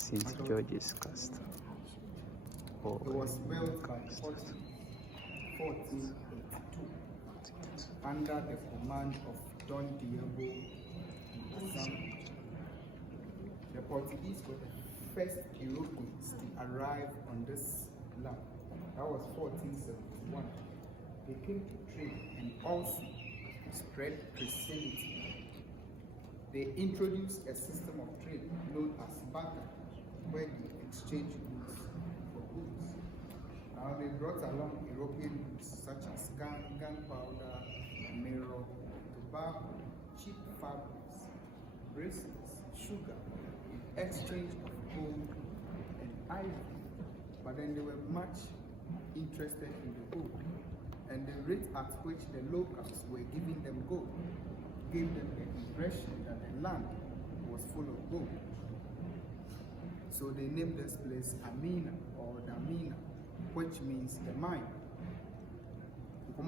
St. George's Castle. It was built by 1482 under the command of Don Diego Assam. The Portuguese were the first Europeans to arrive on this land. That was 1471. They came to trade and also spread Christianity. They introduced a system of trade known as barter, where they exchanged goods for goods. Now they brought along European goods such as gunpowder, mirror, tobacco, cheap fabrics, bracelets, sugar, in exchange of gold and ivory. But then they were much interested in the gold, and the rate at which the locals were giving them gold gave them the impression that the land was full of gold. So they named this place Amina or Damina, which means the mine. In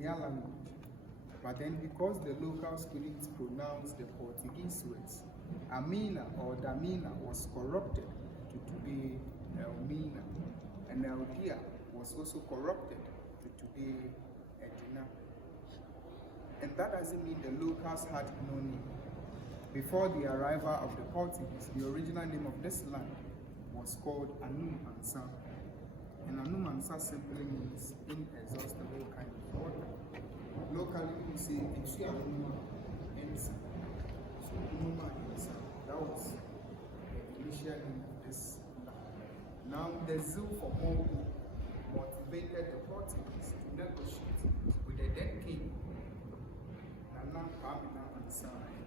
their language. But then because the locals couldn't pronounce the Portuguese words, Amina or Damina was corrupted to today Elmina, and Eldia was also corrupted to today Edina. And that doesn't mean the locals had no name. Before the arrival of the Portuguese, the original name of this land was called Anum Ansa. And Anum Ansa simply means inexhaustible kind of water. Locally, we say Ensu Anuma Ensa. So Anuma Ensa. That was the initial name of this land. Now, the zeal for more motivated the Portuguese to negotiate with the dead king,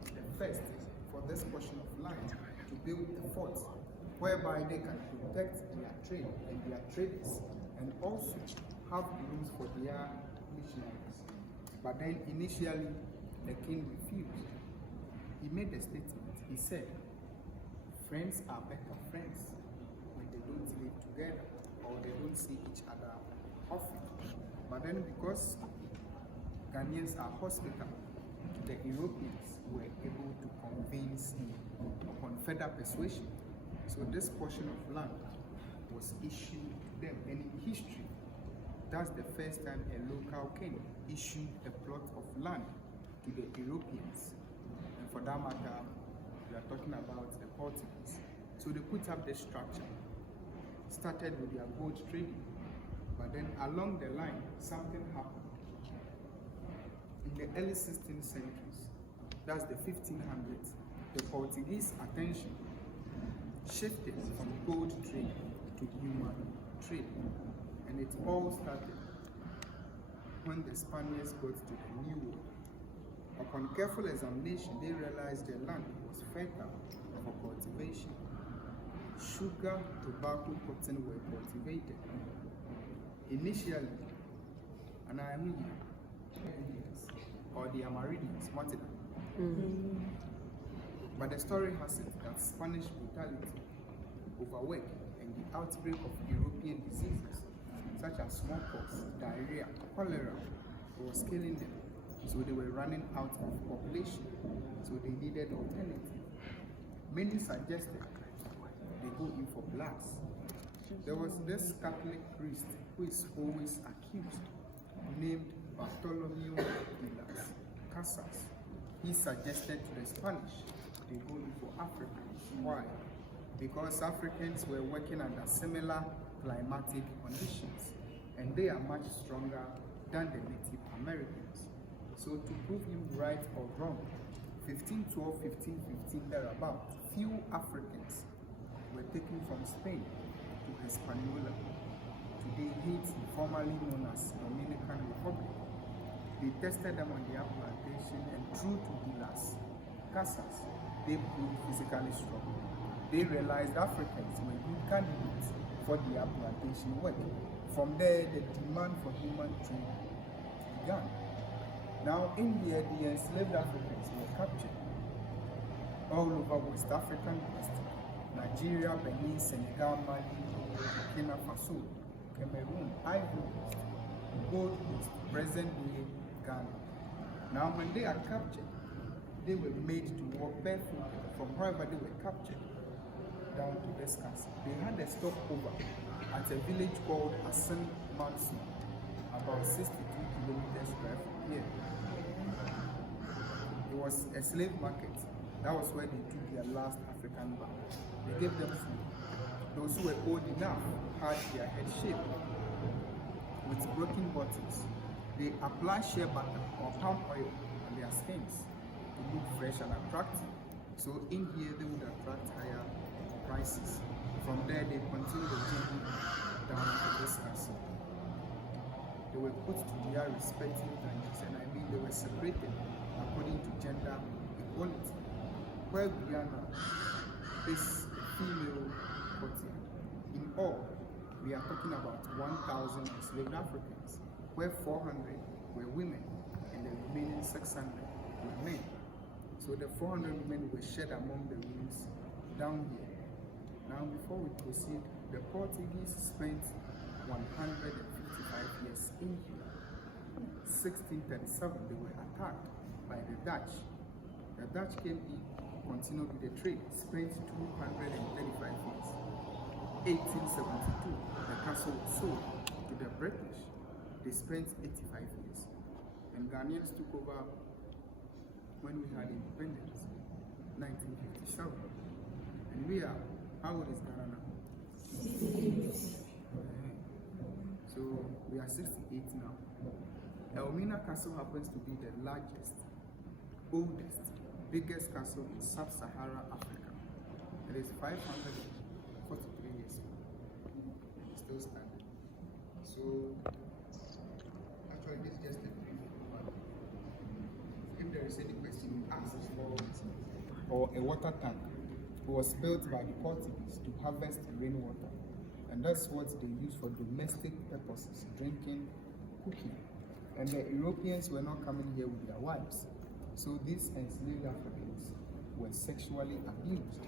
the first for this portion of land to build a fort whereby they can protect their trade and their traders and also have rooms for their missionaries. But then initially the king refused. He made a statement. He said, friends are better friends when they don't live together or they don't see each other often. But then because Ghanaians are hospitable, the Europeans were able to convince him upon further persuasion. So this portion of land was issued to them. And in history, that's the first time a local king issued a plot of land to the Europeans. And for that matter, we are talking about the Portuguese. So they put up this structure, started with their gold trading, but then along the line, something happened. In the early 16th centuries, that's the 1500s, the Portuguese attention shifted from gold trade to human trade. And it all started when the Spaniards got to the New World. Upon careful examination, they realized the land was fertile for cultivation. Sugar, tobacco, cotton were cultivated. Initially, and I mean, or the Amerindians wanted them. But the story has it that Spanish brutality, overwork, and the outbreak of European diseases such as smallpox, diarrhea, cholera was killing them. So they were running out of population. So they needed alternative. Many suggested they go in for blacks. There was this Catholic priest who is always accused, named Bartolomeo de las Casas. He suggested to the Spanish they go in for Africans. Why? Because Africans were working under similar climatic conditions and they are much stronger than the Native Americans. So to prove him right or wrong, 1512, 1515 thereabout, few Africans were taken from Spain to Hispaniola, today Haiti, formerly known as Dominican Republic. They tested them on their plantation and through to De las Casas, they proved physically strong. They realized Africans were good candidates for their plantation work. From there, the demand for human trade began. Now, in India, the enslaved Africans were captured all over West African West, Nigeria, Benin, Senegal, Mali, Burkina Faso, Cameroon, Ivory Coast, Gold Coast, present-day Ghana. Now, when they are captured, they were made to walk barefoot from wherever they were captured down to this castle. They had a stopover at a village called Adventist, about 62 kilometers drive from here. It was a slave market. That was where they took their last African back. They gave them food. Those who were old enough had their head shaved with broken bottles. They apply shea butter or palm oil on their skins to look fresh and attractive. So in here they would attract higher prices. From there they continued the journey down to this castle. They were put to their respective dungeons, and I mean they were separated according to gender equality. Where we are now is female courtyard. In all, we are talking about 1,000 enslaved Africans, where 400 were women and the remaining 600 were men. So the 400 women were shared among the rooms down here. Now before we proceed, the Portuguese spent 155 years in here. 1637 they were attacked by the Dutch. The Dutch came in, continued with the trade, spent 235 years. 1872, the castle was sold to the British. They spent 85 years. And Ghanaians took over when we had independence, 1957. And we are, how old is Ghana now? So we are 68 now. Elmina Castle happens to be the largest, oldest, biggest castle in sub-Saharan Africa. It is 543 years old. It's still standing. So actually this is just a brief overview. If there is any question you ask for, or a water tank, it was built by the Portuguese to harvest rainwater, and that's what they use for domestic purposes, drinking, cooking. And the Europeans were not coming here with their wives, so these enslaved Africans were sexually abused.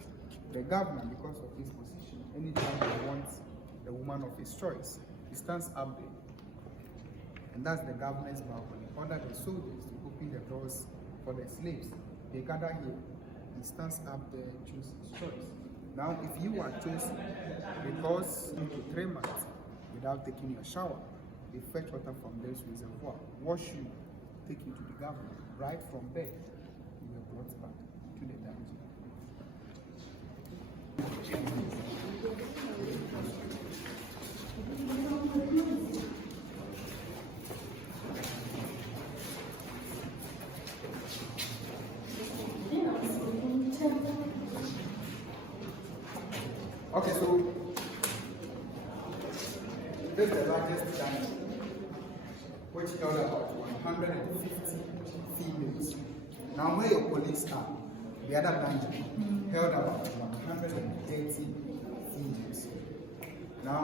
The governor, because of his position, anytime he wants a woman of his choice, he stands up there, and that's the governor's balcony. Order the soldiers to open the doors for the slaves. They gather here. He stands up there, choose his choice. Now, if you are chosen because you need 3 months without taking your shower, they fetch water from this reservoir, wash you, take you to the governor. Right from there, you were brought back to the dungeon. Okay, so this is the largest dungeon, which held about 150 females. Now where your police are, the other dungeon held about 130 females. Now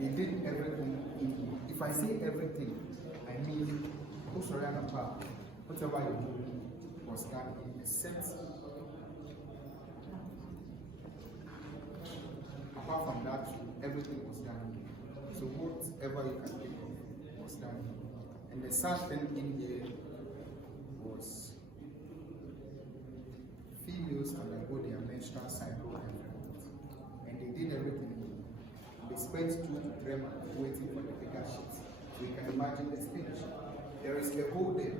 they did everything in here. If I say everything, I mean whatever you do was done in a sense. Apart from that, everything was done. So whatever you can think of was done. And the sad thing in here was females undergo their menstrual cycle every month. And they did everything. They spent 2 to 3 months waiting for the bigger sheets. So you can imagine the stage. There is a hole there,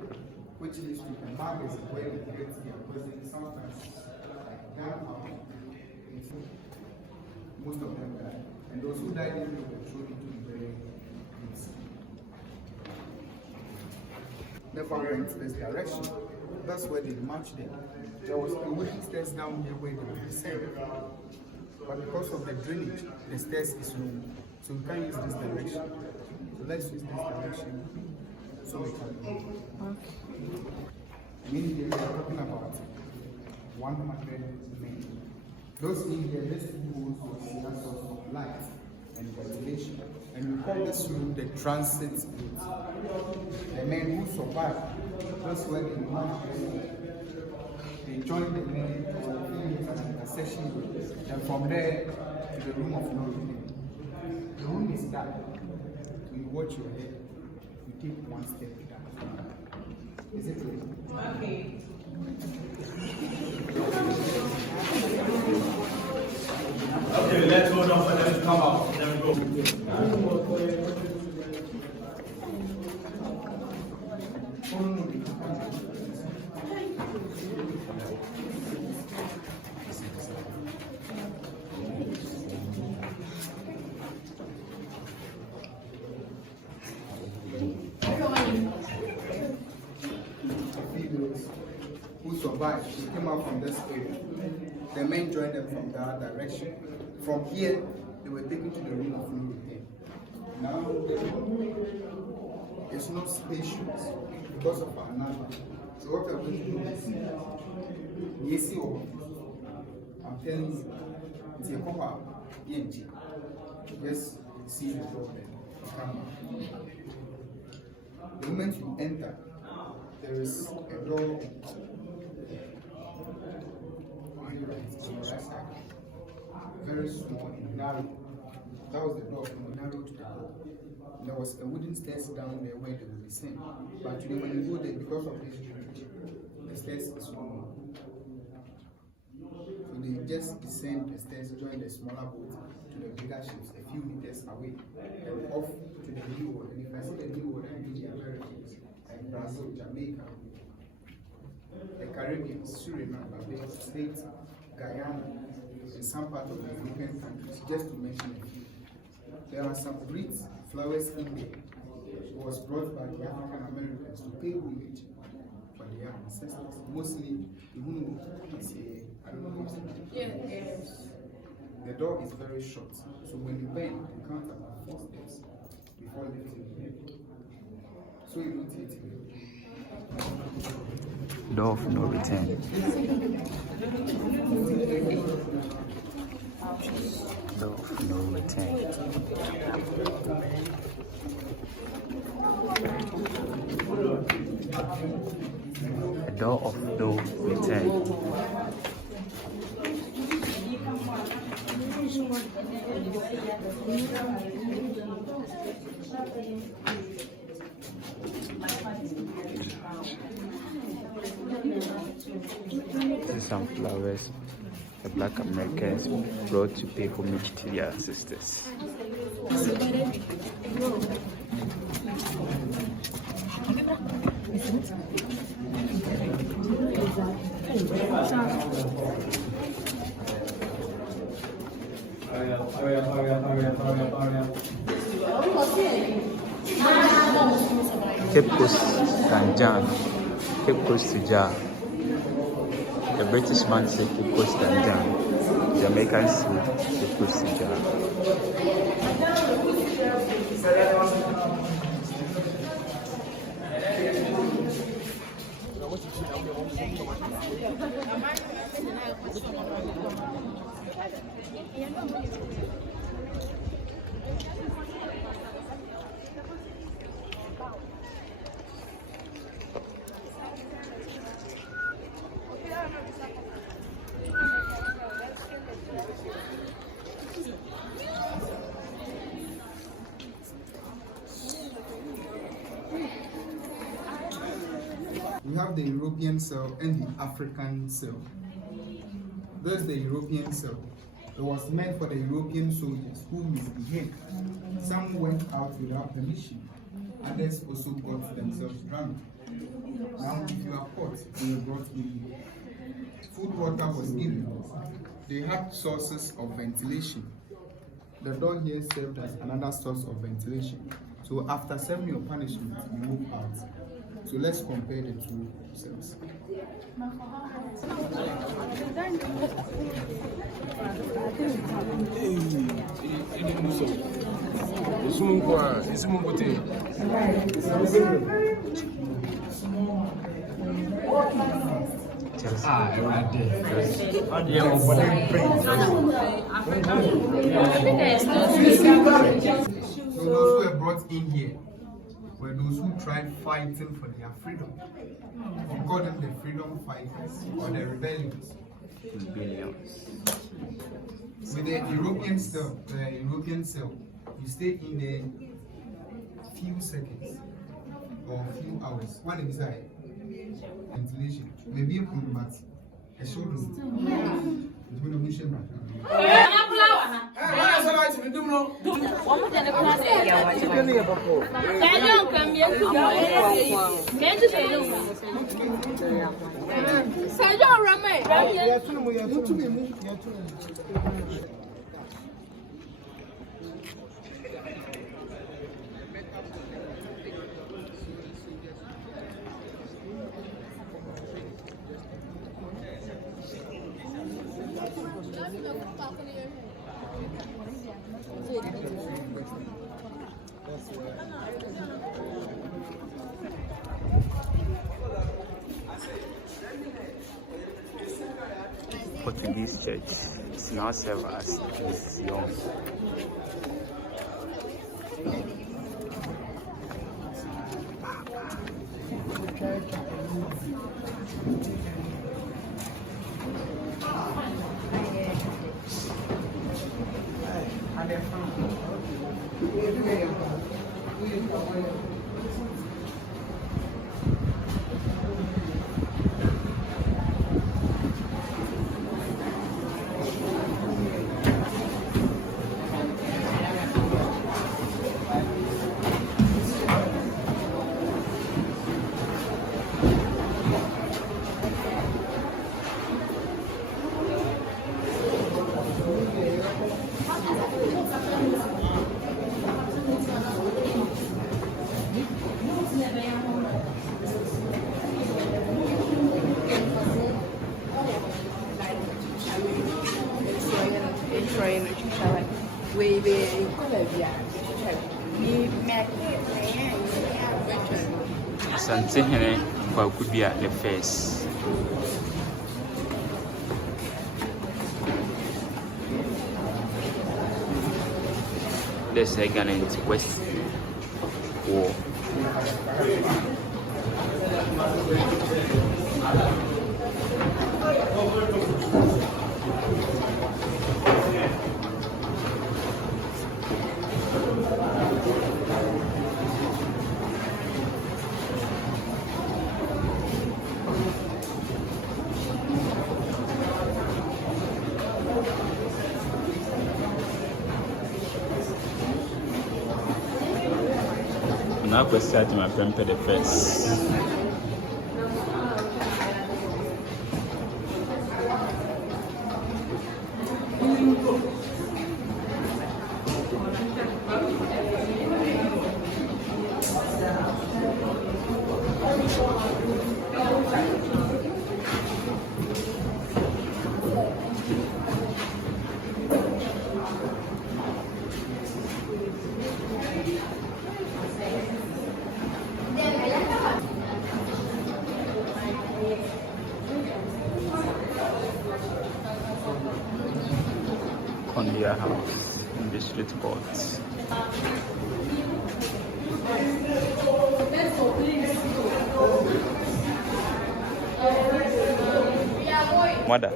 which leads to a magazine where you get their present sometimes like gunpowder. Most of them died. And those who died in the were thrown into the very sea. Never went this direction. That's where they marched them. There was a wooden stairs down here where they were descending. But because of the drainage, the stairs is low. So we can't use this direction. So let's use this direction so we can go. Meaning we are talking about 100 men. Those in here, this room was a source of light and ventilation. And we call this room the transit room. The men who survived, those were the men, they joined the men for an intercession room. And from there to the room of no return. The room is dark. You watch your head, you take one step down. Is it clear? Okay. Okay, let's hold on for them to come out. Then we go. Who survived, they came out from this area. The men joined them from that direction. From here, they were taken to the room of no return. Now, the room is not spacious because of our number. So what we're going to do is, I'm telling you, it's a copper, just see the door there. Come. The moment you enter, there is a door on your right side. Very small and narrow. That was the door from narrow to the door. There was a wooden stairs down there where they will descend. But today when you go there, because of this bridge, the stairs is small. So they just descend the stairs, join the smaller boat to the bigger ships a few meters away and off to the new world. And if I say the new world, I mean the Americans, like Brazil, Jamaica, the Caribbean, Suriname, Barbados, States, Guyana, and some part of the European countries, just to mention a few. There are some rich flowers in there. It was brought by the African Americans to pay homage for their ancestors. Mostly, the moon is here. I don't know what's the name. Yes. The door is very short, so when you bend, you count about 4 steps before lifting the head. So you don't hit it. Door of no return. Door of no return. A door of no return. These are some flowers the Black Americans brought to pay homage to their ancestors. Cape Coast Danjan, Cape Coast Suja. The British man said Cape Coast Danjan. The Americans say Cape Coast Suja. We have the European cell and the African cell. There's the European cell. It was meant for the European soldiers who misbehaved. Some went out without permission. Others also got themselves drunk. Now, if you are caught, you were brought in. Food, water was given. They had sources of ventilation. The door here served as another source of ventilation. So after serving your punishment, you move out. So let's compare the two cells. So those who were brought in here were those who tried fighting for their freedom. We call them the freedom fighters or the rebellions. With the European cell, you stay in there few seconds or few hours. One exile, ventilation, maybe but Portuguese church. It's now served as museum. Santehene Bakubia the face. The second is West War. Now we start my grandpa the first. Condia House in the street courts. Mother.